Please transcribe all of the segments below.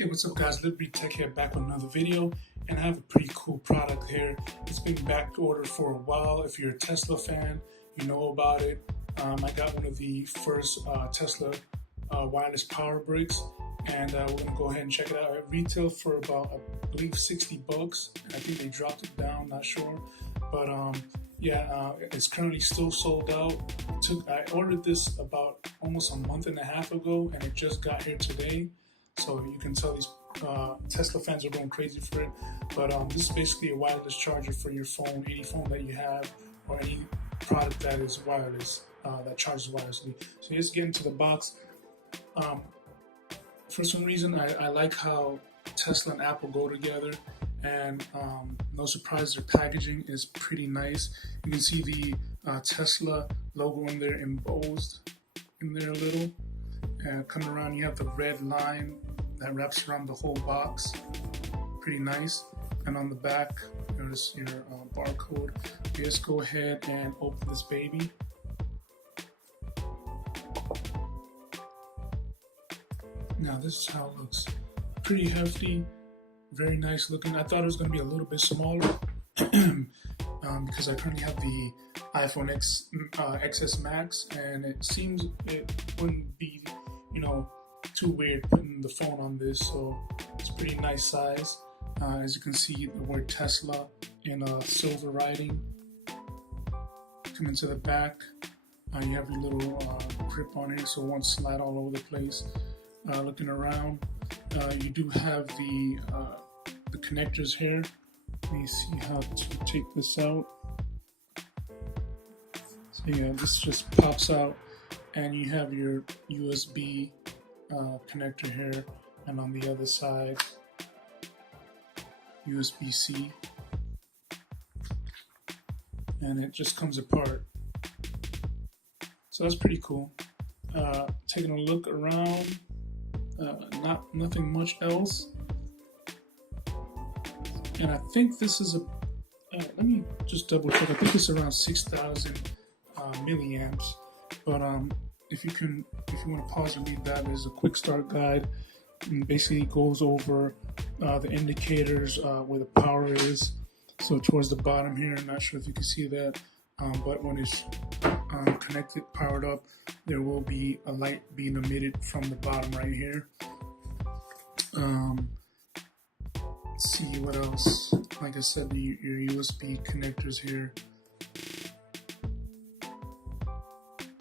Hey, what's up guys, Liberty Tech here, back with another video, and I have a pretty cool product here. It's been back ordered for a while. If you're a Tesla fan, you know about it. I got one of the first Tesla wireless power bricks, and we're gonna go ahead and check it out. It retailed for about, I believe, $60, and I think they dropped it down, not sure. But it's currently still sold out. I ordered this about almost a month and a half ago, and it just got here today. So you can tell these Tesla fans are going crazy for it. But this is basically a wireless charger for your phone, any phone that you have, or any product that is wireless, that charges wirelessly. So let's get into the box. For some reason, I like how Tesla and Apple go together. And no surprise, their packaging is pretty nice. You can see the Tesla logo in there embossed in there a little. And coming around, you have the red line that wraps around the whole box. Pretty nice. And on the back, there's your barcode. Let's go ahead and open this baby. Now this is how it looks. Pretty hefty, very nice looking. I thought it was going to be a little bit smaller because I currently have the iPhone XS Max, and it seems it wouldn't be, too weird putting the phone on this. So it's pretty nice size. As you can see, the word Tesla in silver writing. Coming to the back, you have your little grip on here, so it won't slide all over the place. Looking around, you do have the connectors here. Let me see how to take this out. So yeah, this just pops out, and you have your USB connector here, and on the other side, USB-C, and it just comes apart. So that's pretty cool. Taking a look around, nothing much else. And I think this is let me just double check. I think it's around 6,000 milliamps. But if you want to pause and read that, there's a quick start guide, and basically goes over the indicators where the power is. So towards the bottom here, I'm not sure if you can see that, but when it's connected, powered up, there will be a light being emitted from the bottom right here. Let's see what else. Like I said, your USB connectors here.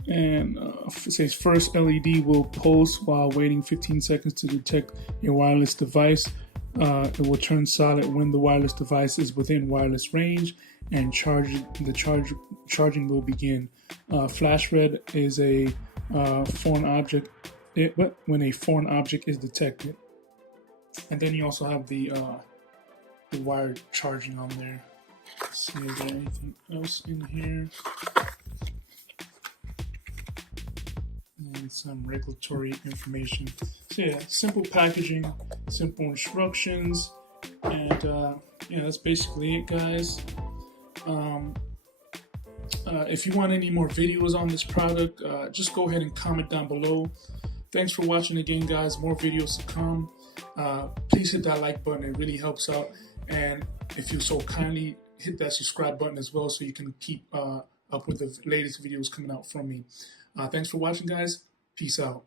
And it says first LED will pulse while waiting 15 seconds to detect your wireless device. It will turn solid when the wireless device is within wireless range, and charging will begin. Flash red is a foreign object, when a foreign object is detected. And then you also have the wired charging on there. Let's see if there's anything else in here. And some regulatory information. So yeah, simple packaging, simple instructions, and that's basically it, guys. If you want any more videos on this product, just go ahead and comment down below. Thanks for watching again, guys. More videos to come. Please hit that like button, it really helps out. And if you so kindly, hit that subscribe button as well, so you can keep up with the latest videos coming out from me. Thanks for watching, guys. Peace out.